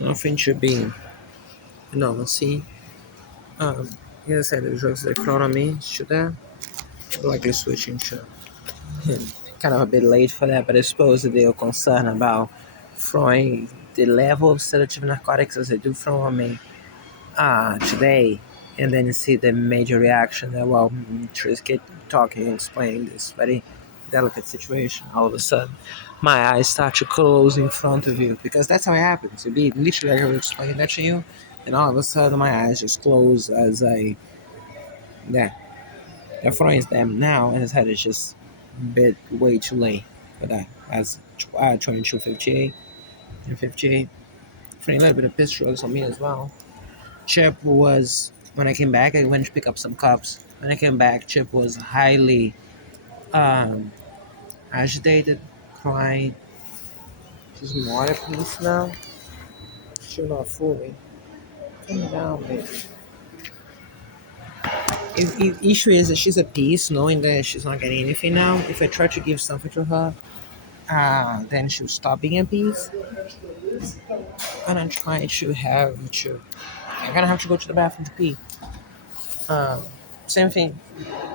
Nothing should be, see. Um, yes, I said the drugs that economy should that likely switching to kind of a bit late for that, but I suppose that they are concerned about throwing the level of sedative narcotics as they do from me today, and then you see the major reaction that, well, Trish keep talking and explaining this very delicate situation. All of a sudden, my eyes start to close in front of you because that's how it happens. It'd be literally like I would explain that to you, and all of a sudden, my eyes just close as yeah, they're throwing them now, and his head is just a bit way too late for that. As 22:58 and 58, for a little bit of piss drugs on me as well. Chip was when I came back. I went to pick up some cups. When I came back, Chip was highly um, agitated, crying. She's more at peace now. She's not fully. Calm down, baby. If issue is that she's at peace, knowing that she's not getting anything now. If I try to give something to her, then she'll stop being at peace. And I'm trying to have to. I'm gonna have to go to the bathroom to pee. Um, Same thing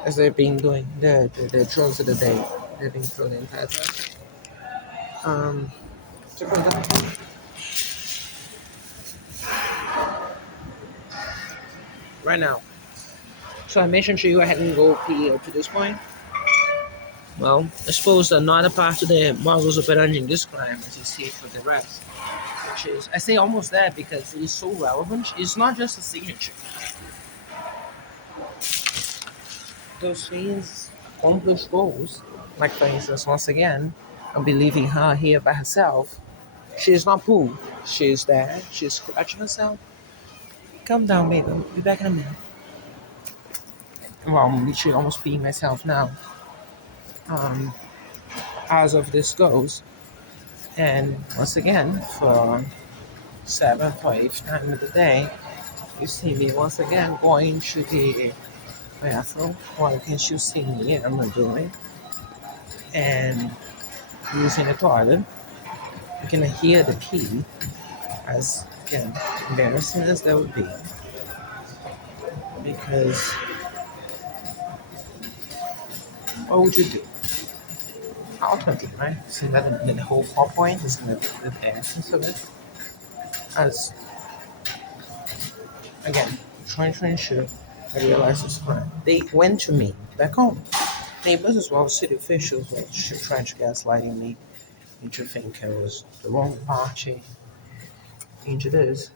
as they've been doing the drugs of the day. They've been throwing in past. Um, so from that- right now. So I mentioned to you I hadn't go pee up to this point. Well, I suppose another part of the models operandi in this crime as you see it for the rest. Which is, I say almost that because it is so relevant. It's not just a signature. Those things accomplish goals. Like for instance, once again, I'm believing her here by herself. She is not poor. She is there. She's scratching herself. Calm down, baby. I'll be back in a minute. Well, I'm literally almost peeing myself now. Um, as of this goes, and once again, for seventh or eighth time of the day, you see me once again going to the bathroom, or you can still see me, I'm not doing, and using the toilet. You can hear the pee, as again, embarrassing as that would be, because what would you do? Ultimately, right? So that the whole point is the essence of it. As again, trying to ensure I realize this crime. They went to me back home. Neighbors as well as city officials were trying to gaslighting me into thinking I was the wrong party into this.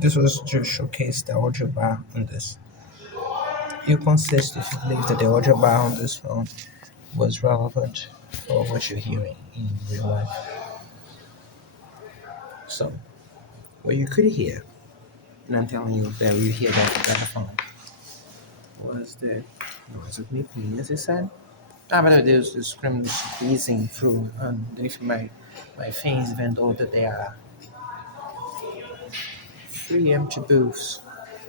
This was to showcase the audio bar on this. You consist if you believe that the audio bar on this phone was relevant for what you're hearing in real life. So, what you could hear, and I'm telling you that you hear that phone, was the noise of me peeing, as I said. But there's the scream squeezing through underneath my things, even though that there are three empty booths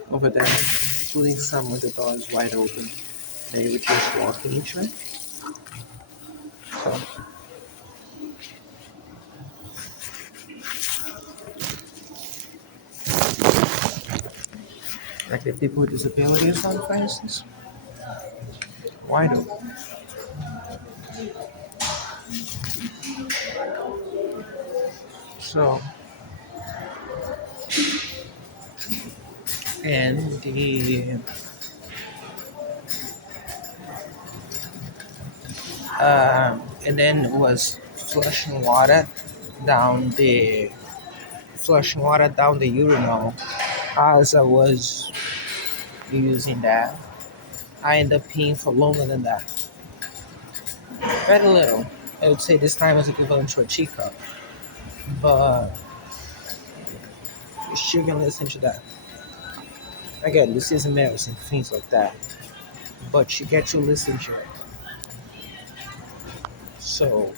over there, including some with the doors wide open. They were just walking into it. So, like the people with disabilities, for instance, wide open. So, and the and then was flushing water down the urinal as I was using that. I ended up peeing for longer than that. Very little. I would say this time was equivalent to a teacup. But You're still gonna listen to that. Again, this is embarrassing, things like that. But you get to listen to it. So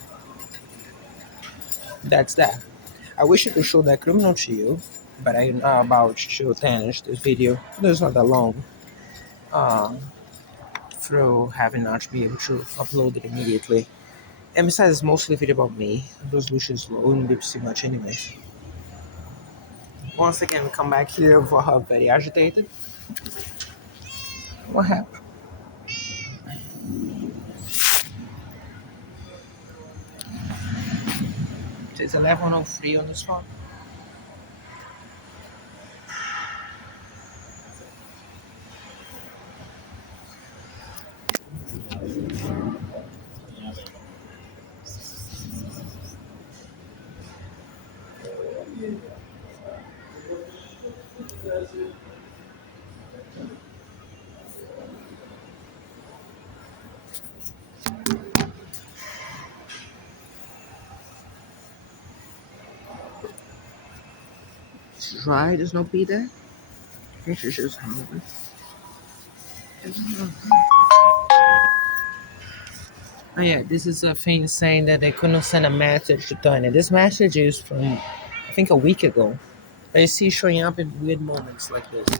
that's that. I wish I could show that criminal to you, but I'm not about to finish this video. It's not that long. Um, through having not been able to upload it immediately. And besides, it's mostly a video about me. Resolution is low and be too much anyways. Once again, we come back here for her very agitated. What happened? It's 11:03 on the spot. Try, there's no P there. It's just hungry. Oh yeah, this is a thing saying that they couldn't send a message to Tanya. This message is from, I think, a week ago. I see showing up in weird moments like this.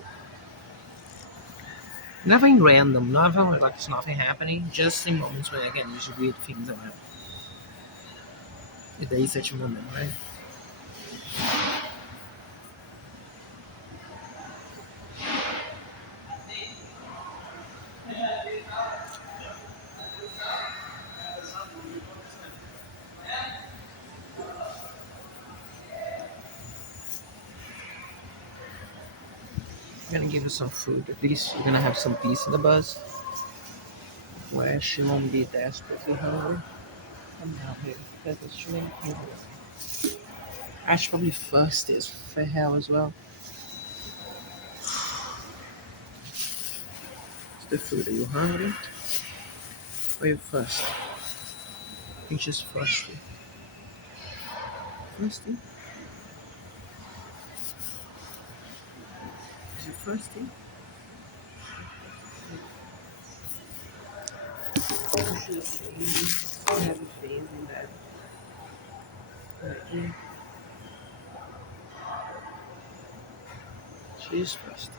Nothing random, nothing like it's nothing happening. Just in moments where again there's weird things around. If there is such a moment, right? I'm gonna give her some food. At least you're gonna have some peace in the buzz. Where she won't be desperately hungry. Come down here. Because she ain't hungry. Ash probably thirsty as for hell as well. It's the food. Are you hungry? Or are you thirsty? You're just thirsty. Thirsty? Is you thirsty? You should see. I have a face in that. Okay. She is thirsty.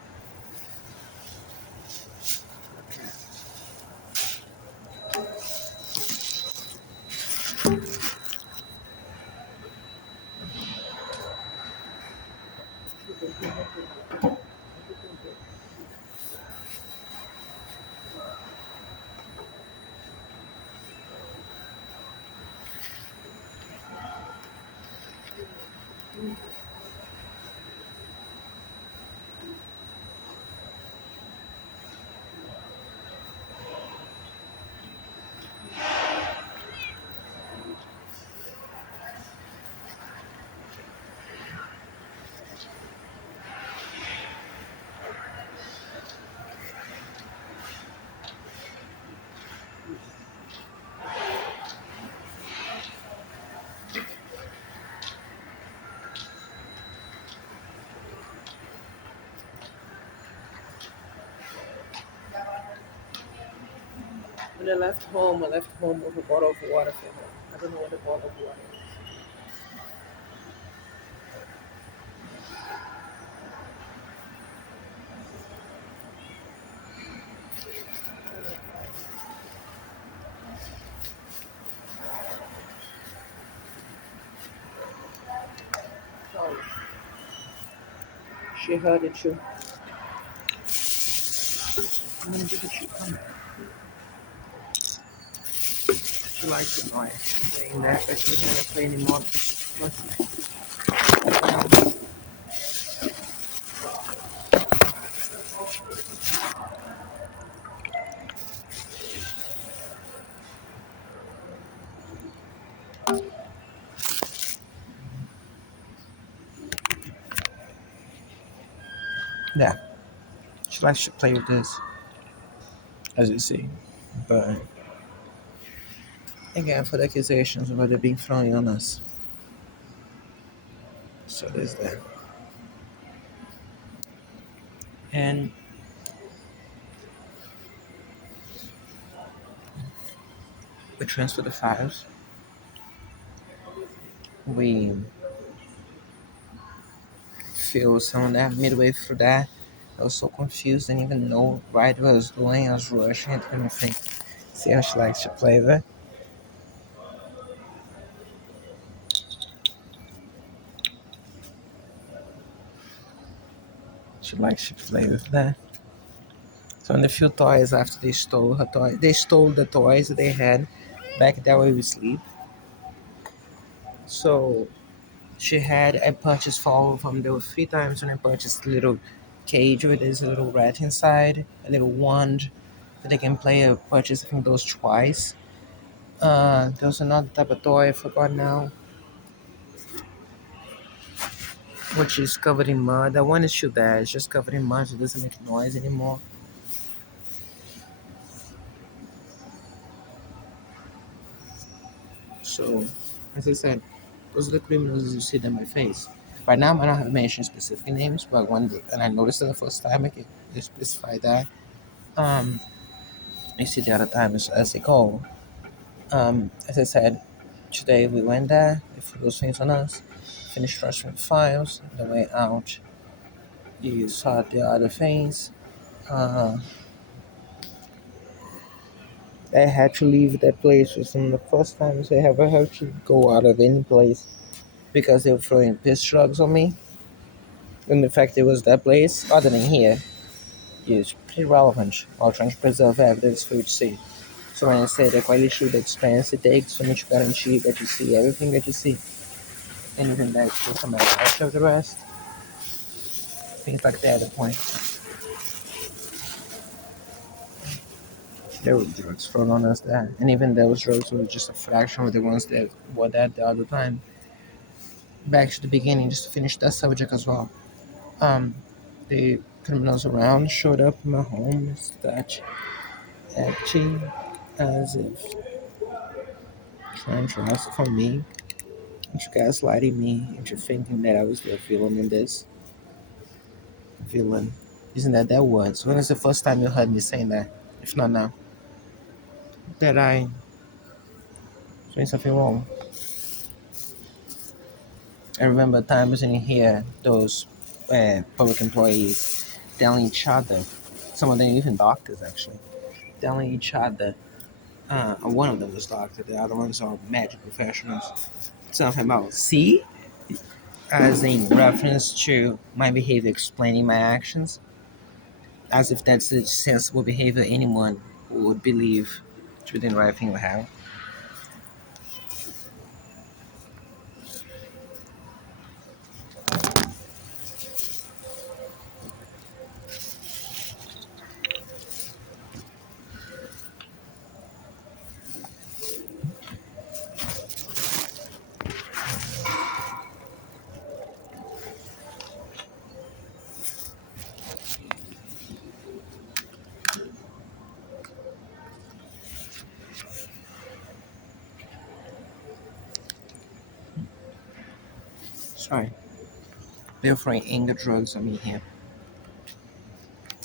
When I left home with a bottle of water for her. I don't know what the bottle of water is. Oh, she heard it too. I'm gonna give it to you. Come on. She likes it, right? Saying that, but she's not gonna play anymore. Yeah, she likes to play with this, as you see. But again, for the accusations about it being thrown on us. So there's that. And we transfer the files. We feel some of that midway through that. I was so confused, didn't even know right what I was doing. I was rushing it, couldn't think. See how she likes to play with it. She likes to play with that. So, in a few toys after they stole her toy, they stole the toys that they had back that way we sleep. So she had a purchase for all of them. There were three times when I purchased a little cage with this little rat inside, a little wand that they can play. I purchased, I think, those twice. There was another type of toy I forgot now, which is covered in mud. That one is too bad. It's just covered in mud. It doesn't make noise anymore. So, as I said, those are the criminals you see them in my face. Right now, I don't have mentioned specific names, but one day, and I noticed it the first time, I can specify that. Um, you see the other time as they go. As I said, today we went there, they threw those things on us, finished transferring files, the way out, you saw the other things. Uh, I had to leave that place. It was one of the first times I ever had to go out of any place because they were throwing piss drugs on me. And the fact it was that place, other than here, is pretty relevant while trying to preserve evidence for you to see. So when I say the quality the expense it takes for me to guarantee that you see everything that you see, anything that will come out of the rest, things like that, the point. There were drugs thrown on us there, and even those drugs were just a fraction of the ones that were there the other time. Back to the beginning, just to finish that subject as well. Um, the criminals around showed up in my home, started acting as if trying to ask for me, into gaslighting me, into thinking that I was the villain in this. Villain. Isn't that word? So when is the first time you heard me saying that? If not now. That I doing something wrong. I remember times when you hear those public employees telling each other, some of them even doctors actually, telling each other, one of them was doctor, the other ones are medical professionals, something about, see? As in reference to my behavior explaining my actions, as if that's the sensible behavior anyone would believe to be the right thing to have. Sorry. They're throwing anger drugs on me here.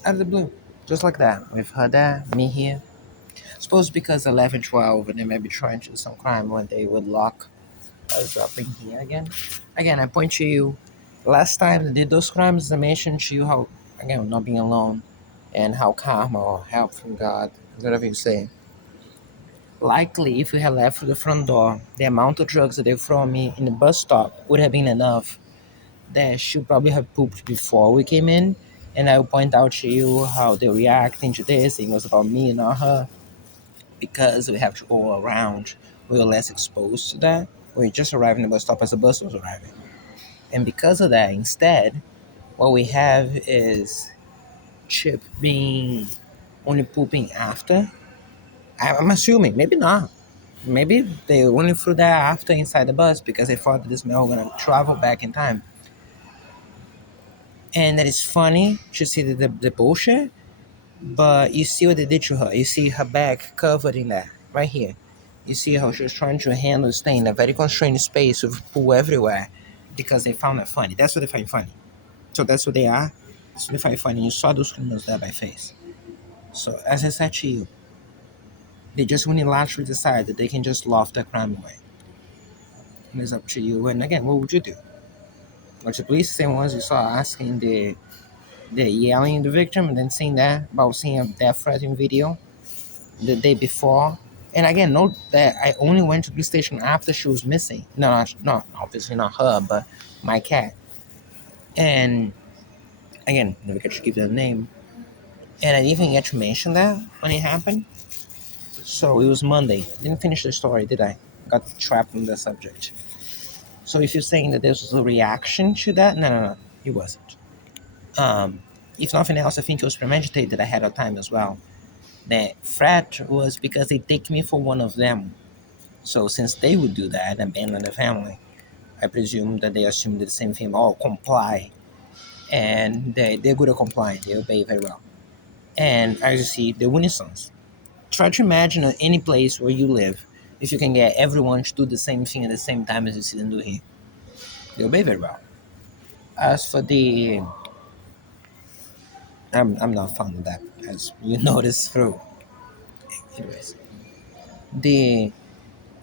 Out of the blue. Just like that. We've heard that, me here. Suppose because 11, 12, and they may be trying to do some crime when they would lock us up in here again. Again, I point to you. Last time they did those crimes, I mentioned to you how, again, not being alone, and how karma or help from God, whatever you say. Likely, if we had left through the front door, the amount of drugs that they throw on me in the bus stop would have been enough that she probably have pooped before we came in. And I will point out to you how they reacting to this. It was about me and not her because we have to go around. We were less exposed to that. We just arrived in the bus stop as the bus was arriving. And because of that, instead, what we have is Chip being only pooping after. I'm assuming, maybe not. Maybe they only threw that after inside the bus because they thought that this man was gonna travel back in time. And that is funny to see the bullshit, but you see what they did to her. You see her back covered in that, right here. You see how she was trying to handle stay in a very constrained space with poo everywhere because they found it funny. That's what they find funny. So that's what they are. before I find you saw those criminals there by face. So as I said to you, they just unilaterally decide that they can just loft their crime away. And it's up to you. And again, what would you do? Like the police same ones you saw asking the yelling the victim and then seeing that about seeing a death threatening video the day before. And again, note that I only went to the police station after she was missing. No, not obviously not her, but my cat. And again, never get to give that name. And I didn't even get to mention that when it happened. So it was Monday. Didn't finish the story, did I? Got trapped in the subject. So if you're saying that there was a reaction to that, no, it wasn't. Um, if nothing else, I think it was premeditated ahead of time as well. The threat was because they take me for one of them. So since they would do that and abandon the family, I presume that they assumed the same thing, oh, comply. And they're good at complying, they obey very well. And as you see, the unisons. Try to imagine any place where you live, if you can get everyone to do the same thing at the same time as you see them do here. They obey very well. As for the, I'm not fond of that, as you notice through. Anyways, the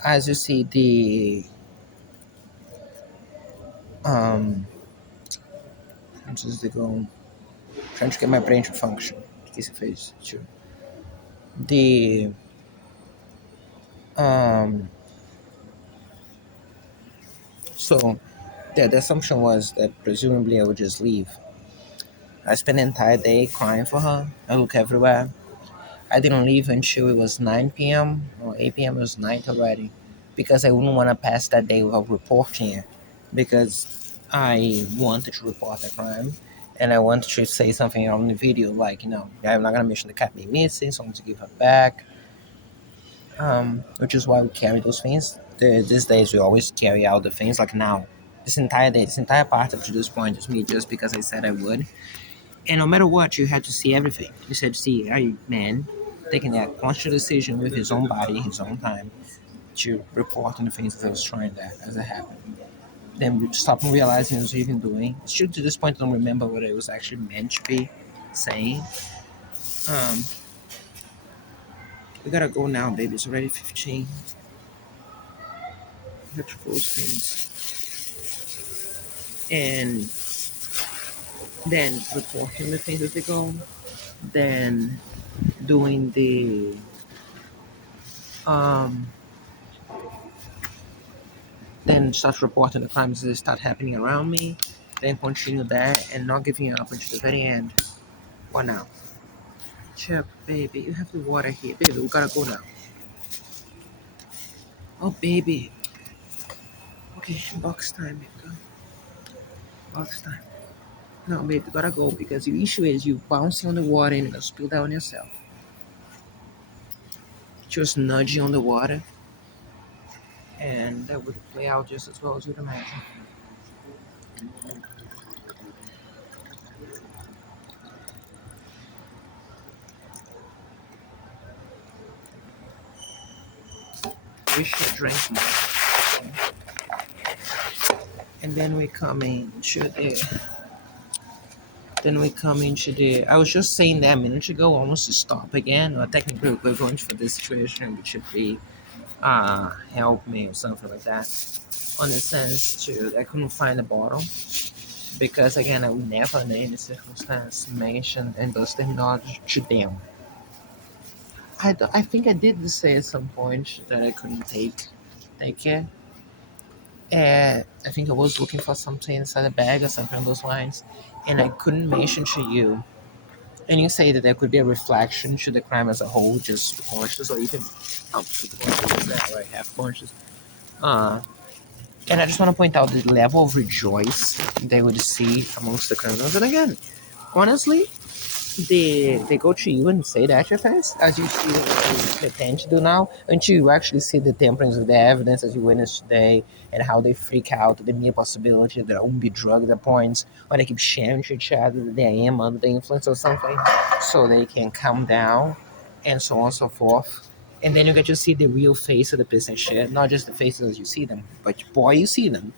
as you see um, antes de go, trying to get my brain to function. O que você fez? Tio? The um, so the assumption was that presumably I would just leave. I spent the entire day crying for her. I look everywhere. I didn't leave until it was 9 p.m. or 8 p.m. It was night already, because I wouldn't want to pass that day without reporting it, because I wanted to report the crime, and I wanted to say something on the video like, I'm not gonna mention the cat being missing, so I want to give her back. Which is why we carry those things. These days we always carry out the things like now. This entire day, this entire part up to this point is me just because I said I would. And no matter what, you had to see everything. You had to see a man taking that conscious decision with his own body, his own time, to report on the things that I was trying that as it happened. Then stop and realizing what I was even doing. Still to this point, I don't remember what it was actually meant to be saying. Um, we gotta go now, baby. It's already 15. We have to close things. And then reporting the things as they go. Then doing the um then start reporting the crimes that start happening around me, then continue that and not giving up until the very end. What now? Chip, baby, you have the water here. Baby, we gotta go now. Oh, baby. Okay, box time, baby. Box time. No, baby, you gotta go because the issue is you bouncing on the water and you're gonna spill that on yourself. Just nudging on the water, and that would play out just as well as you'd imagine. We should drink more. And then we come into the. Then we come into the. I was just saying that a minute ago, almost to stop again. Or technically, we're going for this situation, which should be help me or something like that. On the sense to, I couldn't find the bottle because again, I would never in any circumstance mention and those terminology to them. I think I did say at some point that I couldn't take it. I think I was looking for something inside the bag or something on those lines, and I couldn't mention to you. And you say that there could be a reflection to the crime as a whole, just conscious or even subconscious, is that right? Half conscious. Uh, and I just want to point out the level of rejoice they would see amongst the criminals. And again, honestly, they go to you and say that your face, as you see what they tend to do now, until you actually see the temperance of the evidence as you witnessed today, and how they freak out at the mere possibility that I won't be drugged at points, or they keep sharing to each other that they am under the influence of something, so they can calm down, and so on and so forth. And then you get to see the real face of the person shit, not just the faces as you see them, but boy, you see them,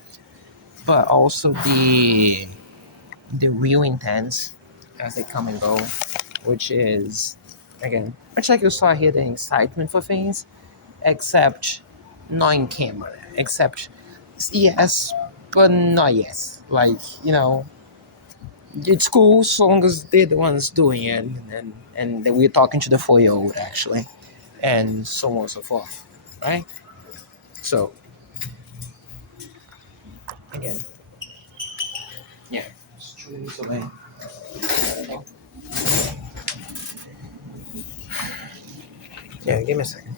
but also the real intents as they come and go, which is, again, much like you saw here, the excitement for things, except not in camera, except yes, but not yes. Like, it's cool so long as they're the ones doing it, and then we're talking to the 4 year old actually, and so on and so forth, right? So, again, yeah, it's true. So, man, yeah, give me a second.